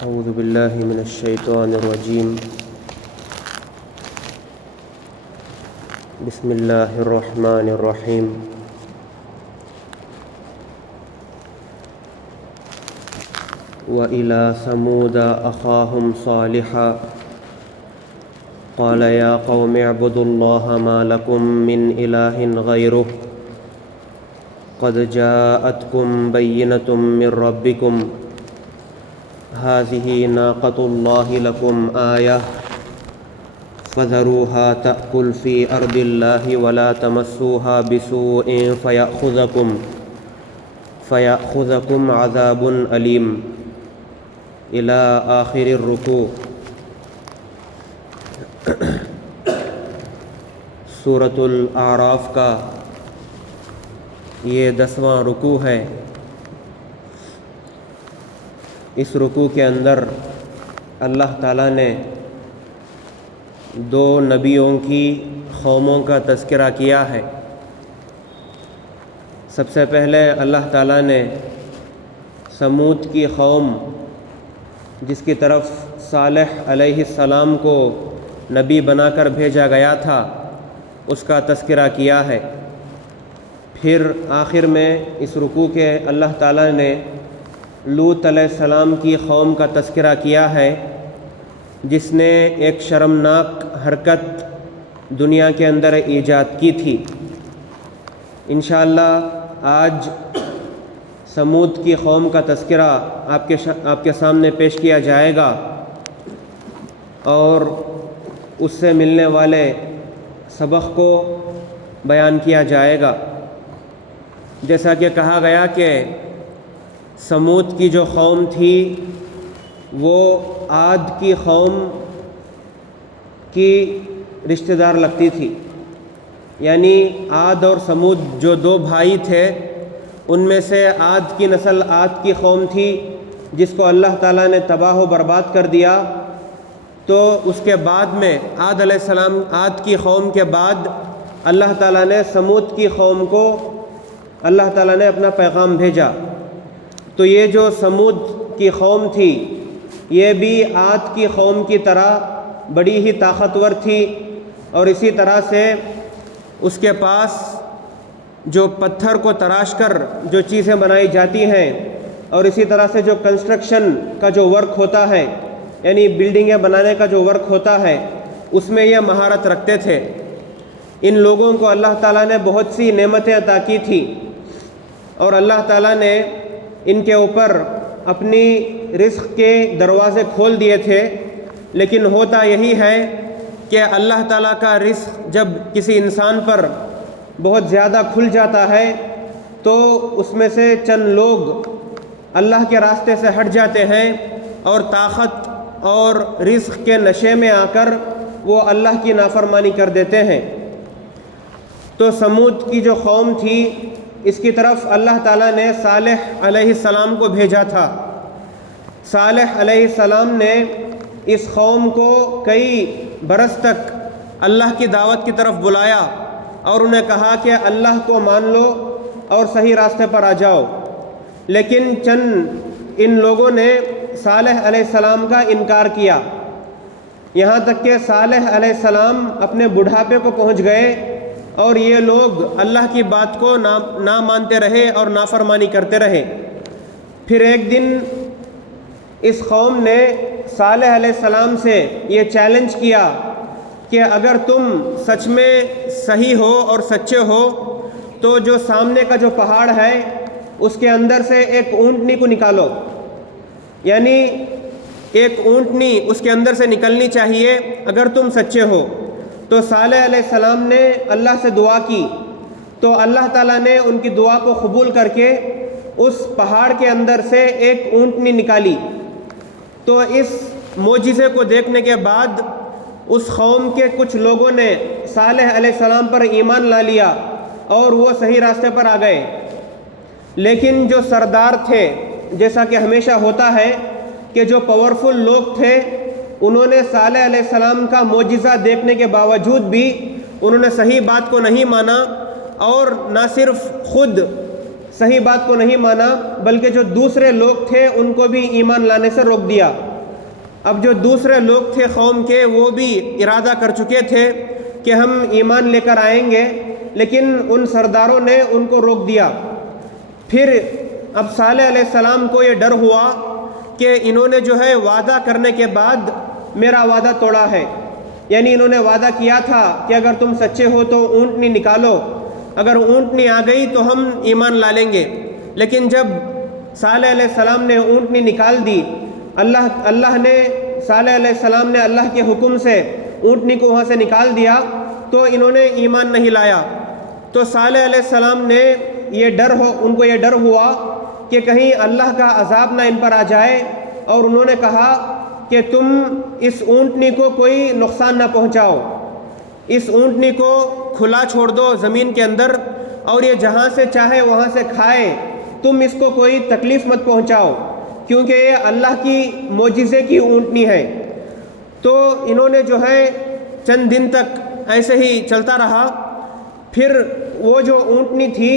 أعوذ بالله من الشيطان الرجيم. بسم الله الرحمن الرحيم. وإلى ثمود أخاهم صالحا قال يا قوم اعبدوا الله ما لكم من إله غيره قد جاءتكم بينة من ربكم هذه ناقة الله لكم آية فذروها تأكل في أرض الله ولا تمسوها بسوء فيأخذكم عذاب أليم إلى آخر الركوع. سورۃ الاعراف کا یہ 10واں رکوع ہے. اس رکوع کے اندر اللہ تعالیٰ نے 2 نبیوں کی قوموں کا تذکرہ کیا ہے. سب سے پہلے اللہ تعالیٰ نے سمود کی قوم جس کی طرف صالح علیہ السلام کو نبی بنا کر بھیجا گیا تھا اس کا تذکرہ کیا ہے. پھر آخر میں اس رکوع کے اللہ تعالیٰ نے لوط علیہ السلام کی قوم کا تذکرہ کیا ہے جس نے ایک شرمناک حرکت دنیا کے اندر ایجاد کی تھی. انشاءاللہ آج سمود کی قوم کا تذکرہ آپ کے سامنے پیش کیا جائے گا اور اس سے ملنے والے سبق کو بیان کیا جائے گا. جیسا کہ کہا گیا کہ سمود کی جو قوم تھی وہ عاد کی قوم کی رشتہ دار لگتی تھی. یعنی عاد اور سمود جو 2 بھائی تھے ان میں سے عاد کی نسل عاد کی قوم تھی جس کو اللہ تعالیٰ نے تباہ و برباد کر دیا. تو اس کے بعد میں عاد علیہ السلام عاد کی قوم کے بعد اللہ تعالیٰ نے سمود کی قوم کو اللہ تعالیٰ نے اپنا پیغام بھیجا. تو یہ جو سمود کی قوم تھی یہ بھی عاد کی قوم کی طرح بڑی ہی طاقتور تھی اور اسی طرح سے اس کے پاس جو پتھر کو تراش کر جو چیزیں بنائی جاتی ہیں اور اسی طرح سے جو کنسٹرکشن کا جو ورک ہوتا ہے یعنی بلڈنگیں بنانے کا جو ورک ہوتا ہے اس میں یہ مہارت رکھتے تھے. ان لوگوں کو اللہ تعالیٰ نے بہت سی نعمتیں عطا کی تھی اور اللہ تعالیٰ نے ان کے اوپر اپنی رزق کے دروازے کھول دیے تھے. لیکن ہوتا یہی ہے کہ اللہ تعالیٰ کا رزق جب کسی انسان پر بہت زیادہ کھل جاتا ہے تو اس میں سے چند لوگ اللہ کے راستے سے ہٹ جاتے ہیں اور طاقت اور رزق کے نشے میں آ کر وہ اللہ کی نافرمانی کر دیتے ہیں. تو سمود کی جو قوم تھی اس کی طرف اللہ تعالیٰ نے صالح علیہ السلام کو بھیجا تھا. صالح علیہ السلام نے اس قوم کو کئی برس تک اللہ کی دعوت کی طرف بلایا اور انہیں کہا کہ اللہ کو مان لو اور صحیح راستے پر آ جاؤ. لیکن چند ان لوگوں نے صالح علیہ السلام کا انکار کیا یہاں تک کہ صالح علیہ السلام اپنے بڑھاپے کو پہنچ گئے اور یہ لوگ اللہ کی بات کو نہ مانتے رہے اور نافرمانی کرتے رہے. پھر ایک دن اس قوم نے صالح علیہ السلام سے یہ چیلنج کیا کہ اگر تم سچ میں صحیح ہو اور سچے ہو تو جو سامنے کا جو پہاڑ ہے اس کے اندر سے ایک اونٹنی کو نکالو. یعنی ایک اونٹنی اس کے اندر سے نکلنی چاہیے اگر تم سچے ہو. تو صالح علیہ السلام نے اللہ سے دعا کی تو اللہ تعالیٰ نے ان کی دعا کو قبول کر کے اس پہاڑ کے اندر سے ایک اونٹنی نکالی. تو اس معجزے کو دیکھنے کے بعد اس قوم کے کچھ لوگوں نے صالح علیہ السلام پر ایمان لا لیا اور وہ صحیح راستے پر آ گئے. لیکن جو سردار تھے جیسا کہ ہمیشہ ہوتا ہے کہ جو پاورفل لوگ تھے انہوں نے صالح علیہ السلام کا معجزہ دیکھنے کے باوجود بھی انہوں نے صحیح بات کو نہیں مانا اور نہ صرف خود صحیح بات کو نہیں مانا بلکہ جو دوسرے لوگ تھے ان کو بھی ایمان لانے سے روک دیا. اب جو دوسرے لوگ تھے قوم کے وہ بھی ارادہ کر چکے تھے کہ ہم ایمان لے کر آئیں گے، لیکن ان سرداروں نے ان کو روک دیا۔ پھر اب صالح علیہ السلام کو یہ ڈر ہوا کہ انہوں نے جو ہے وعدہ کرنے کے بعد میرا وعدہ توڑا ہے، یعنی انہوں نے وعدہ کیا تھا کہ اگر تم سچے ہو تو اونٹنی نکالو، اگر اونٹنی آ گئی تو ہم ایمان لا لیں گے۔ لیکن جب صالح علیہ السلام نے اونٹنی نکال دی، اللہ نے صالح علیہ السلام نے اللہ کے حکم سے اونٹنی کو وہاں سے نکال دیا تو انہوں نے ایمان نہیں لایا۔ تو صالح علیہ السلام نے ان کو یہ ڈر ہوا کہ کہیں اللہ کا عذاب نہ ان پر آ جائے، اور انہوں نے کہا کہ تم اس اونٹنی کو کوئی نقصان نہ پہنچاؤ، اس اونٹنی کو کھلا چھوڑ دو زمین کے اندر، اور یہ جہاں سے چاہے وہاں سے کھائے، تم اس کو کوئی تکلیف مت پہنچاؤ، کیونکہ یہ اللہ کی معجزے کی اونٹنی ہے۔ تو انہوں نے جو ہے چند دن تک ایسے ہی چلتا رہا۔ پھر وہ جو اونٹنی تھی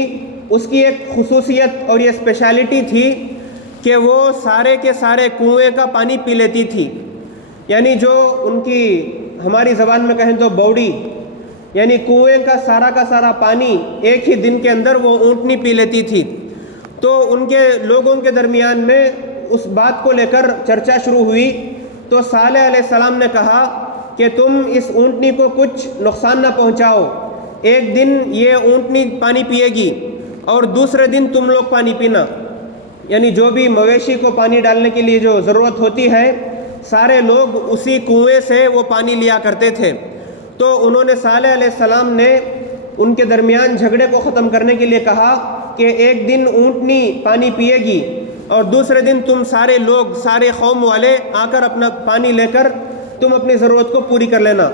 اس کی ایک خصوصیت اور یہ اسپیشلٹی تھی کہ وہ سارے کے سارے کنویں کا پانی پی لیتی تھی، یعنی جو ان کی ہماری زبان میں کہیں تو بوڑی، یعنی کنویں کا سارا پانی ایک ہی دن کے اندر وہ اونٹنی پی لیتی تھی۔ تو ان کے لوگوں کے درمیان میں اس بات کو لے کر چرچا شروع ہوئی۔ تو صالح علیہ السلام نے کہا کہ تم اس اونٹنی کو کچھ نقصان نہ پہنچاؤ، ایک دن یہ اونٹنی پانی پیے گی اور دوسرے دن تم لوگ پانی پینا، یعنی جو بھی مویشی کو پانی ڈالنے کے لیے جو ضرورت ہوتی ہے سارے لوگ اسی کنویں سے وہ پانی لیا کرتے تھے۔ تو انہوں نے صالح علیہ السلام نے ان کے درمیان جھگڑے کو ختم کرنے کے لیے کہا کہ ایک دن اونٹنی پانی پیے گی اور دوسرے دن تم سارے لوگ، سارے قوم والے آ کر اپنا پانی لے کر تم اپنی ضرورت کو پوری کر لینا۔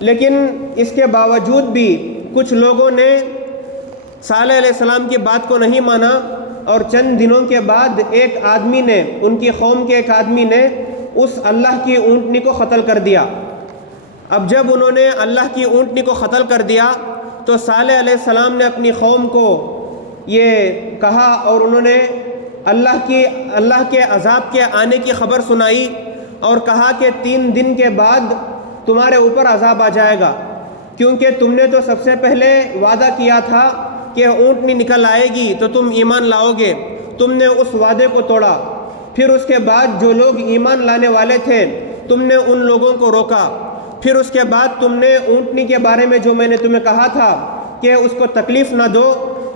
لیکن اس کے باوجود بھی کچھ لوگوں نے صالح علیہ السلام کی بات کو نہیں مانا، اور چند دنوں کے بعد ایک آدمی نے، ان کی قوم کے ایک آدمی نے اس اللہ کی اونٹنی کو قتل کر دیا۔ اب جب انہوں نے اللہ کی اونٹنی کو قتل کر دیا تو صالح علیہ السلام نے اپنی قوم کو یہ کہا، اور انہوں نے اللہ کے عذاب کے آنے کی خبر سنائی اور کہا کہ 3 دن کے بعد تمہارے اوپر عذاب آ جائے گا، کیونکہ تم نے تو سب سے پہلے وعدہ کیا تھا کہ اونٹنی نکل آئے گی تو تم ایمان لاؤ گے، تم نے اس وعدے کو توڑا۔ پھر اس کے بعد جو لوگ ایمان لانے والے تھے تم نے ان لوگوں کو روکا، پھر اس کے بعد تم نے اونٹنی کے بارے میں جو میں نے تمہیں کہا تھا کہ اس کو تکلیف نہ دو،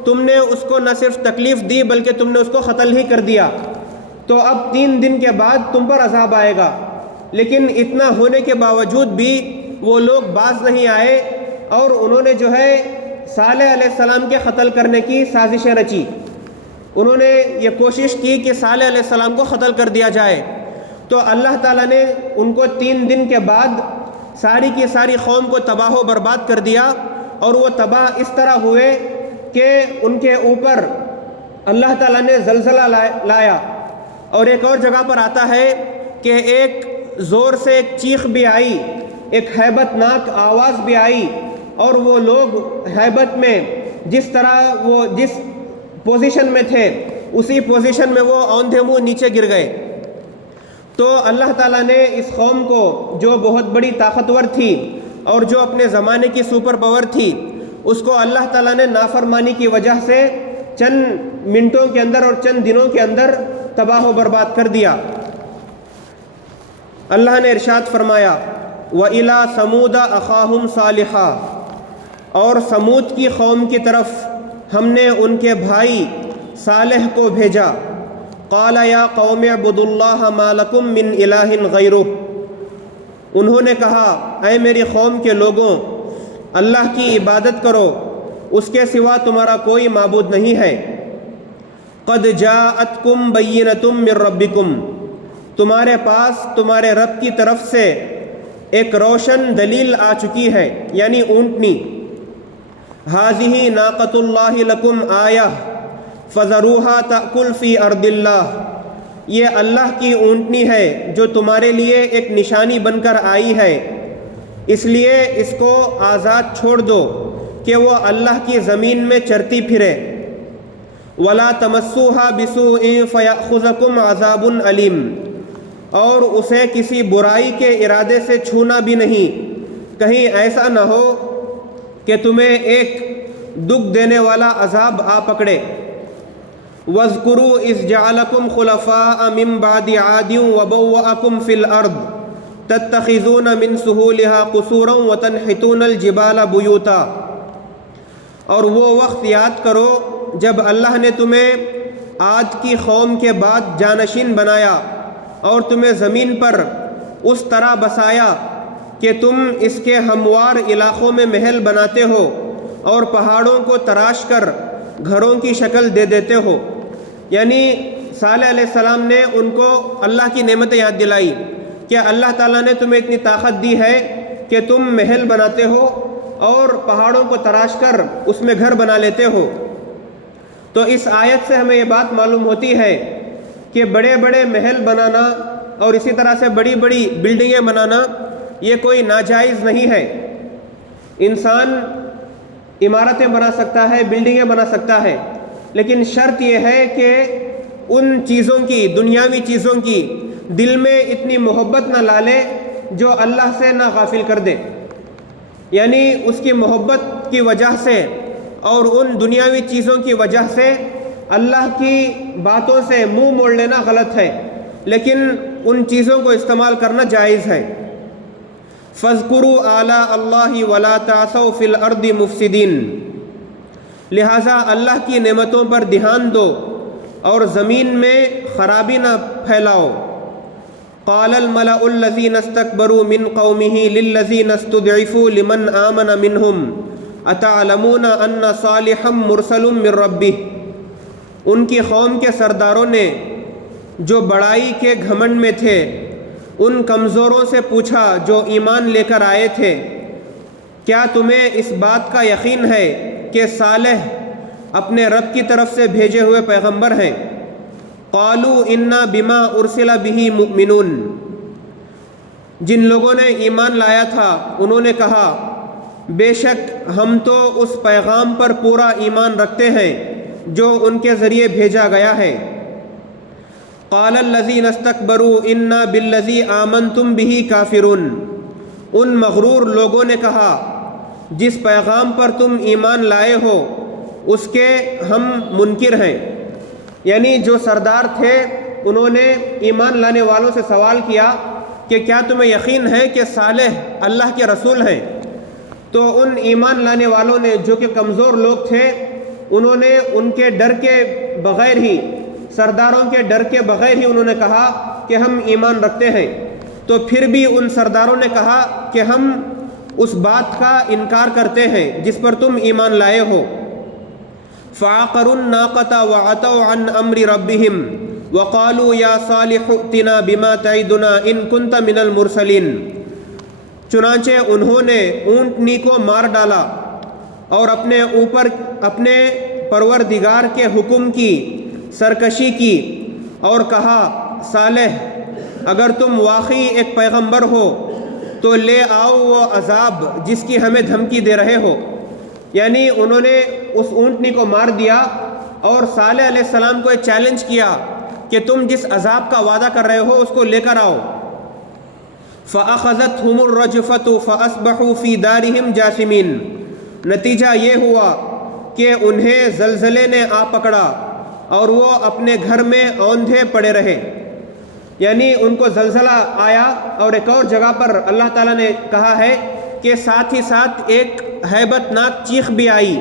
تم نے اس کو نہ صرف تکلیف دی بلکہ تم نے اس کو قتل ہی کر دیا۔ تو اب 3 دن کے بعد تم پر عذاب آئے گا۔ لیکن اتنا ہونے کے باوجود بھی وہ لوگ باز نہیں آئے، اور انہوں نے جو ہے صالح علیہ السلام کے قتل کرنے کی سازشیں رچی۔ انہوں نے یہ کوشش کی کہ صالح علیہ السلام کو قتل کر دیا جائے۔ تو اللہ تعالیٰ نے ان کو 3 دن کے بعد ساری کی ساری قوم کو تباہ و برباد کر دیا، اور وہ تباہ اس طرح ہوئے کہ ان کے اوپر اللہ تعالیٰ نے زلزلہ لایا۔ اور ایک اور جگہ پر آتا ہے کہ ایک زور سے ایک چیخ بھی آئی، ایک ہیبت ناک آواز بھی آئی، اور وہ لوگ ہیبت میں جس طرح وہ جس پوزیشن میں تھے اسی پوزیشن میں وہ اوندھے منہ نیچے گر گئے۔ تو اللہ تعالیٰ نے اس قوم کو جو بہت بڑی طاقتور تھی اور جو اپنے زمانے کی سپر پاور تھی، اس کو اللہ تعالیٰ نے نافرمانی کی وجہ سے چند منٹوں کے اندر اور چند دنوں کے اندر تباہ و برباد کر دیا۔ اللہ نے ارشاد فرمایا وَإِلَىٰ ثَمُودَ أَخَاهُمْ صَالِحًا، اور سمود کی قوم کی طرف ہم نے ان کے بھائی صالح کو بھیجا۔ قَالَ يَا قَوْمِ اعْبُدُوا اللَّهَ مَا لَكُم مِّنْ إِلَٰهٍ غَيْرُهُ، انہوں نے کہا اے میری قوم کے لوگوں، اللہ کی عبادت کرو، اس کے سوا تمہارا کوئی معبود نہیں ہے۔ قَدْ جَاءَتْكُمْ بَيِّنَةٌ مِّن رَبِّكُمْ، تمہارے پاس تمہارے رب کی طرف سے ایک روشن دلیل آ چکی ہے، یعنی اونٹنی۔ هَٰذِهِ نَاقَةُ اللَّهِ لَكُمْ آیَةٌ فَذَرُوهَا تَأْكُلْ فِي أَرْضِ اللَّهِ، یہ اللہ کی اونٹنی ہے جو تمہارے لیے ایک نشانی بن کر آئی ہے، اس لیے اس کو آزاد چھوڑ دو کہ وہ اللہ کی زمین میں چرتی پھرے۔ وَلَا تَمَسُّوهَا بِسُوءٍ فَيَأْخُذَكُمْ عَذَابٌ أَلِيمٌ، اور اسے کسی برائی کے ارادے سے چھونا بھی نہیں، کہیں ایسا نہ ہو کہ تمہیں ایک دکھ دینے والا عذاب آ پکڑے۔ وَاذْكُرُوا إِذْ جَعَلَكُمْ خُلَفَاءَ مِنْ بَعْدِ عَادٍ وَبَوَّأَكُمْ فِي الْأَرْضِ تَتَّخِذُونَ مِنْ سُهُولِهَا قُصُورًا وَتَنْحِتُونَ الْجِبَالَ بُيُوتًا، اور وہ وقت یاد کرو جب اللہ نے تمہیں عاد کی قوم کے بعد جانشین بنایا اور تمہیں زمین پر اس طرح بسایا کہ تم اس کے ہموار علاقوں میں محل بناتے ہو اور پہاڑوں کو تراش کر گھروں کی شکل دے دیتے ہو۔ یعنی صالح علیہ السلام نے ان کو اللہ کی نعمتیں یاد دلائی کہ اللہ تعالیٰ نے تمہیں اتنی طاقت دی ہے کہ تم محل بناتے ہو اور پہاڑوں کو تراش کر اس میں گھر بنا لیتے ہو۔ تو اس آیت سے ہمیں یہ بات معلوم ہوتی ہے کہ بڑے بڑے محل بنانا اور اسی طرح سے بڑی بڑی بلڈنگیں بنانا یہ کوئی ناجائز نہیں ہے۔ انسان عمارتیں بنا سکتا ہے، بلڈنگیں بنا سکتا ہے، لیکن شرط یہ ہے کہ ان چیزوں کی، دنیاوی چیزوں کی دل میں اتنی محبت نہ لا لے جو اللہ سے نہ غافل کر دے۔ یعنی اس کی محبت کی وجہ سے اور ان دنیاوی چیزوں کی وجہ سے اللہ کی باتوں سے منہ موڑ لینا غلط ہے، لیکن ان چیزوں کو استعمال کرنا جائز ہے۔ فَاذْكُرُوا آلَاءَ اللَّهِ وَلَا تَعْثَوْا فِي الْأَرْضِ مُفْسِدِينَ، لہٰذا اللہ کی نعمتوں پر دھیان دو اور زمین میں خرابی نہ پھیلاؤ۔ قَالَ الْمَلَأُ الَّذِينَ اسْتَكْبَرُوا مِنْ قَوْمِهِ لِلَّذِينَ اسْتُضْعِفُوا لِمَنْ آمَنَ مِنْهُمْ أَتَعْلَمُونَ أَنَّ صَالِحًا مُرْسَلٌ مِّن رَبِّهِ، ان کی قوم کے سرداروں نے جو بڑائی کے گھمنڈ میں تھے ان کمزوروں سے پوچھا جو ایمان لے کر آئے تھے، کیا تمہیں اس بات کا یقین ہے کہ صالح اپنے رب کی طرف سے بھیجے ہوئے پیغمبر ہیں؟ قالوا انا بما ارسل به مؤمنون، جن لوگوں نے ایمان لایا تھا انہوں نے کہا بے شک ہم تو اس پیغام پر پورا ایمان رکھتے ہیں جو ان کے ذریعے بھیجا گیا ہے۔ قال الذین استکبروا انا بالذی آمنتم به کافرون، ان مغرور لوگوں نے کہا جس پیغام پر تم ایمان لائے ہو اس کے ہم منکر ہیں۔ یعنی جو سردار تھے انہوں نے ایمان لانے والوں سے سوال کیا کہ کیا تمہیں یقین ہے کہ صالح اللہ کے رسول ہیں؟ تو ان ایمان لانے والوں نے جو کہ کمزور لوگ تھے انہوں نے ان کے ڈر کے بغیر ہی، سرداروں کے ڈر کے بغیر ہی انہوں نے کہا کہ ہم ایمان رکھتے ہیں۔ تو پھر بھی ان سرداروں نے کہا کہ ہم اس بات کا انکار کرتے ہیں جس پر تم ایمان لائے ہو۔ فَعَقَرُوا النَّاقَةَ وَعَتَوْا عَنْ أَمْرِ رَبِّهِمْ وَقَالُوا يَا صَالِحُ ائْتِنَا بِمَا تَعِدُنَا إِن كُنتَ مِنَ الْمُرْسَلِينَ، چنانچہ انہوں نے اونٹنی کو مار ڈالا اور اپنے اوپر اپنے پروردگار کے حکم کی سرکشی کی اور کہا صالح اگر تم واقعی ایک پیغمبر ہو تو لے آؤ وہ عذاب جس کی ہمیں دھمکی دے رہے ہو۔ یعنی انہوں نے اس اونٹنی کو مار دیا اور صالح علیہ السلام کو ایک چیلنج کیا کہ تم جس عذاب کا وعدہ کر رہے ہو اس کو لے کر آؤ۔ فَأَخَذَتْهُمُ الرَّجْفَةُ فَأَصْبَحُوا فِي دَارِهِمْ جَاثِمِينَ، نتیجہ یہ ہوا کہ انہیں زلزلے نے آ پکڑا اور وہ اپنے گھر میں اوندھے پڑے رہے۔ یعنی ان کو زلزلہ آیا، اور ایک اور جگہ پر اللہ تعالیٰ نے کہا ہے کہ ساتھ ہی ساتھ ایک ہیبت ناک چیخ بھی آئی،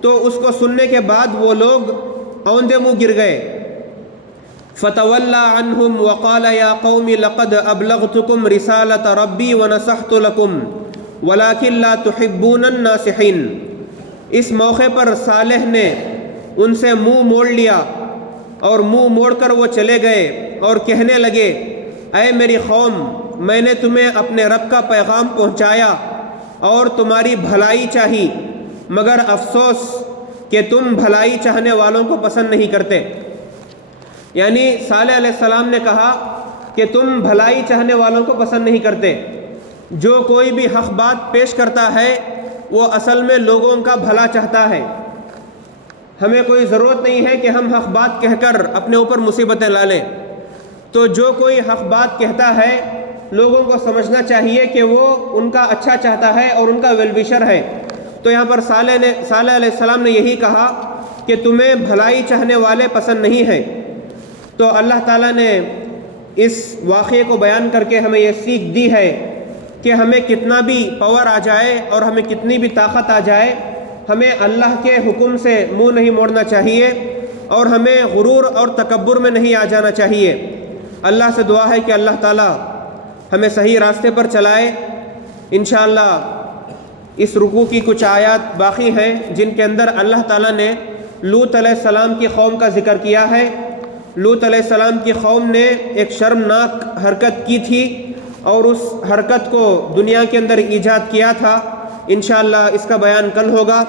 تو اس کو سننے کے بعد وہ لوگ اوندھے منہ گر گئے۔ فَتَوَلَّى عَنْهُمْ وَقَالَ يَا قَوْمِ لَقَدْ أَبْلَغْتُكُمْ رِسَالَةَ رَبِّي وَنَصَحْتُ لَكُمْ وَلَكِنْ لَا تُحِبُّونَ النَّاصِحِينَ، اس موقع پر صالح نے ان سے منہ موڑ لیا اور منہ موڑ کر وہ چلے گئے اور کہنے لگے اے میری قوم میں نے تمہیں اپنے رب کا پیغام پہنچایا اور تمہاری بھلائی چاہی، مگر افسوس کہ تم بھلائی چاہنے والوں کو پسند نہیں کرتے۔ یعنی صالح علیہ السلام نے کہا کہ تم بھلائی چاہنے والوں کو پسند نہیں کرتے۔ جو کوئی بھی حق بات پیش کرتا ہے وہ اصل میں لوگوں کا بھلا چاہتا ہے۔ ہمیں کوئی ضرورت نہیں ہے کہ ہم حق بات کہہ کر اپنے اوپر مصیبتیں لا لیں۔ تو جو کوئی حق بات کہتا ہے لوگوں کو سمجھنا چاہیے کہ وہ ان کا اچھا چاہتا ہے اور ان کا ویل وشر ہے۔ تو یہاں پر صالح علیہ السلام نے یہی کہا کہ تمہیں بھلائی چاہنے والے پسند نہیں ہیں۔ تو اللہ تعالیٰ نے اس واقعے کو بیان کر کے ہمیں یہ سیکھ دی ہے کہ ہمیں کتنا بھی پاور آ جائے اور ہمیں کتنی بھی طاقت آ جائے، ہمیں اللہ کے حکم سے منہ نہیں موڑنا چاہیے اور ہمیں غرور اور تکبر میں نہیں آ جانا چاہیے۔ اللہ سے دعا ہے کہ اللہ تعالیٰ ہمیں صحیح راستے پر چلائے۔ انشاءاللہ اس رکوع کی کچھ آیات باقی ہیں جن کے اندر اللہ تعالیٰ نے لوط علیہ السلام کی قوم کا ذکر کیا ہے۔ لوط علیہ السلام کی قوم نے ایک شرمناک حرکت کی تھی اور اس حرکت کو دنیا کے اندر ایجاد کیا تھا۔ انشاءاللہ اس کا بیان کل ہوگا۔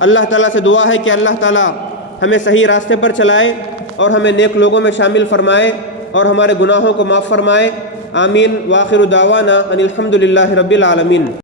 اللہ تعالیٰ سے دعا ہے کہ اللہ تعالیٰ ہمیں صحیح راستے پر چلائے اور ہمیں نیک لوگوں میں شامل فرمائے اور ہمارے گناہوں کو معاف فرمائے۔ آمین۔ وآخر دعوانا ان الحمد للہ رب العالمین۔